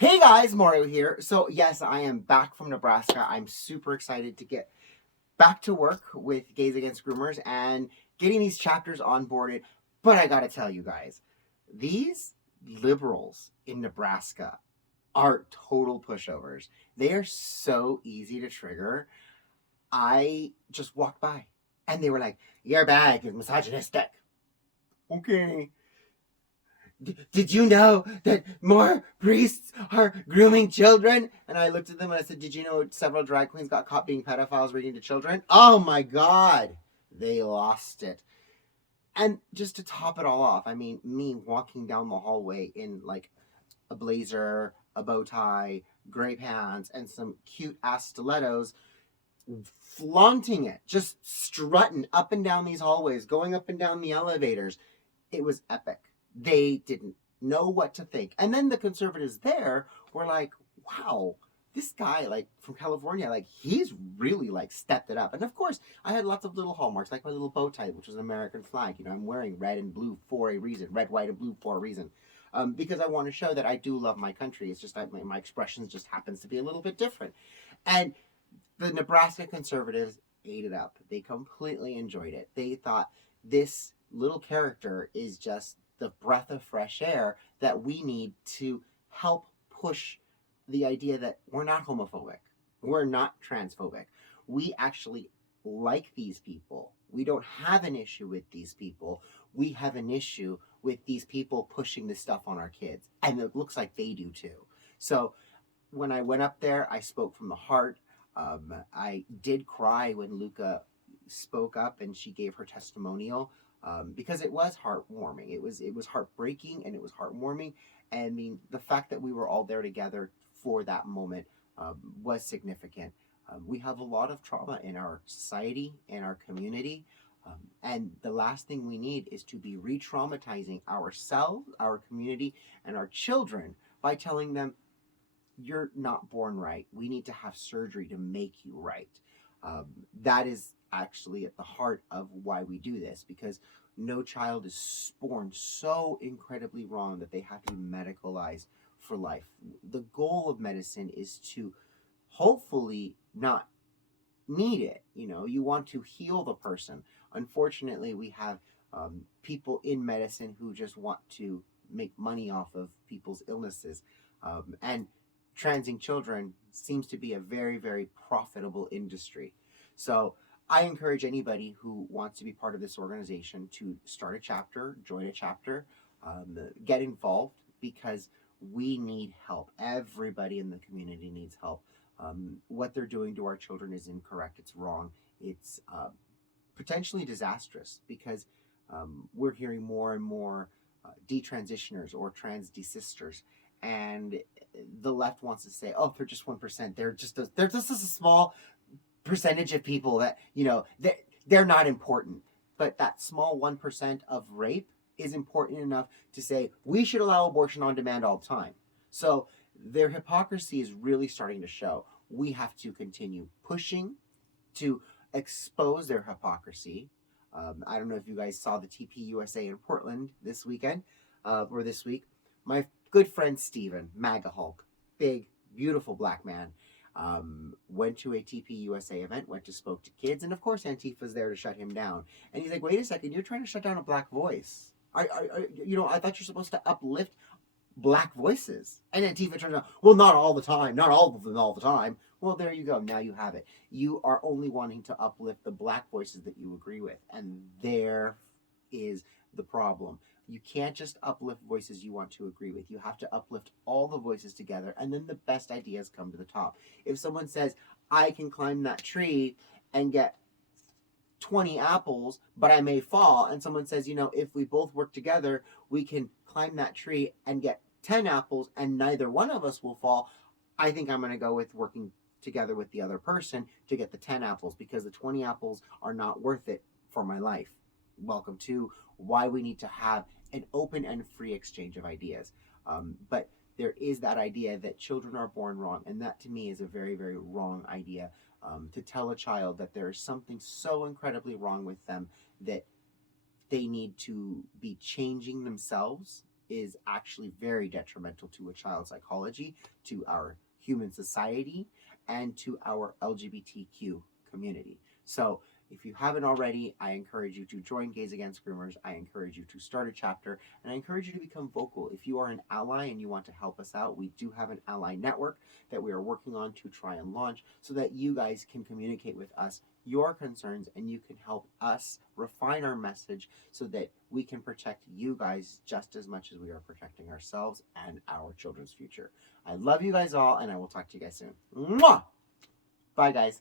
Hey guys, Mario here. So, yes, I am back from Nebraska. I'm super excited to get back to work with Gays Against Groomers and getting these chapters onboarded. But I gotta tell you guys, these liberals in Nebraska are total pushovers. They are so easy to trigger. I just walked by and they were like, "Your bag is misogynistic." Okay. Did you know that more priests are grooming children? And I looked at them and I said, did you know several drag queens got caught being pedophiles reading to children? Oh my God. They lost it. And just to top it all off, I mean, me walking down the hallway in like a blazer, a bow tie, gray pants, and some cute ass stilettos, flaunting it, just strutting up and down these hallways, going up and down the elevators. It was epic. They didn't know what to think. And then the conservatives there were like, wow, this guy like from California, like he's really like stepped it up. And of course, I had lots of little hallmarks, like my little bow tie, which was an American flag. You know, I'm wearing red and blue for a reason, red, white, and blue for a reason. Because I want to show that I do love my country. It's just that my expressions just happens to be a little bit different. And the Nebraska conservatives ate it up. They completely enjoyed it. They thought this little character is just the breath of fresh air that we need to help push the idea that we're not homophobic, we're not transphobic. We actually like these people. We don't have an issue with these people. We have an issue with these people pushing this stuff on our kids. And it looks like they do too. So when I went up there, I spoke from the heart. I did cry when Luca spoke up and she gave her testimonial because it was heartwarming. It was heartbreaking and it was heartwarming. And I mean, the fact that we were all there together for that moment was significant. We have a lot of trauma in our society, in our community. And the last thing we need is to be re traumatizing ourselves, our community, and our children by telling them you're not born right. We need to have surgery to make you right. That is actually at the heart of why we do this because no child is born so incredibly wrong that they have to be medicalized for life. The goal of medicine is to hopefully not need it. You know, you want to heal the person. Unfortunately, we have people in medicine who just want to make money off of people's illnesses. And transing children seems to be a very, very profitable industry. So I encourage anybody who wants to be part of this organization to start a chapter, join a chapter, get involved because we need help. Everybody in the community needs help. What they're doing to our children is incorrect. It's wrong. It's potentially disastrous because we're hearing more and more detransitioners or trans desisters, and the left wants to say, "Oh, they're just 1%. They're just a small percentage of people that they're not important." But that small 1% of rape is important enough to say we should allow abortion on demand all the time. So their hypocrisy is really starting to show. We have to continue pushing to expose their hypocrisy. I don't know if you guys saw the TPUSA in Portland this weekend or this week. My good friend Steven, MAGA Hulk, big, beautiful black man, went to a TPUSA event, went to spoke to kids, and of course Antifa's there to shut him down. And he's like, wait a second, you're trying to shut down a black voice. I thought you're supposed to uplift black voices. And Antifa turns out, well, not all the time, not all of them all the time. Well, there you go. Now you have it. You are only wanting to uplift the black voices that you agree with. And there is the problem. You can't just uplift voices you want to agree with. You have to uplift all the voices together, and then the best ideas come to the top. If someone says, I can climb that tree and get 20 apples, but I may fall, and someone says, if we both work together, we can climb that tree and get 10 apples, and neither one of us will fall, I think I'm going to go with working together with the other person to get the 10 apples because the 20 apples are not worth it for my life. Welcome to why we need to have an open and free exchange of ideas. But there is that idea that children are born wrong, and that to me is a very, very wrong idea. To tell a child that there is something so incredibly wrong with them that they need to be changing themselves is actually very detrimental to a child's psychology, to our human society, and to our LGBTQ community. So if you haven't already, I encourage you to join Gays Against Groomers. I encourage you to start a chapter, and I encourage you to become vocal. If you are an ally and you want to help us out, we do have an ally network that we are working on to try and launch so that you guys can communicate with us your concerns and you can help us refine our message so that we can protect you guys just as much as we are protecting ourselves and our children's future. I love you guys all, and I will talk to you guys soon. Mwah! Bye, guys.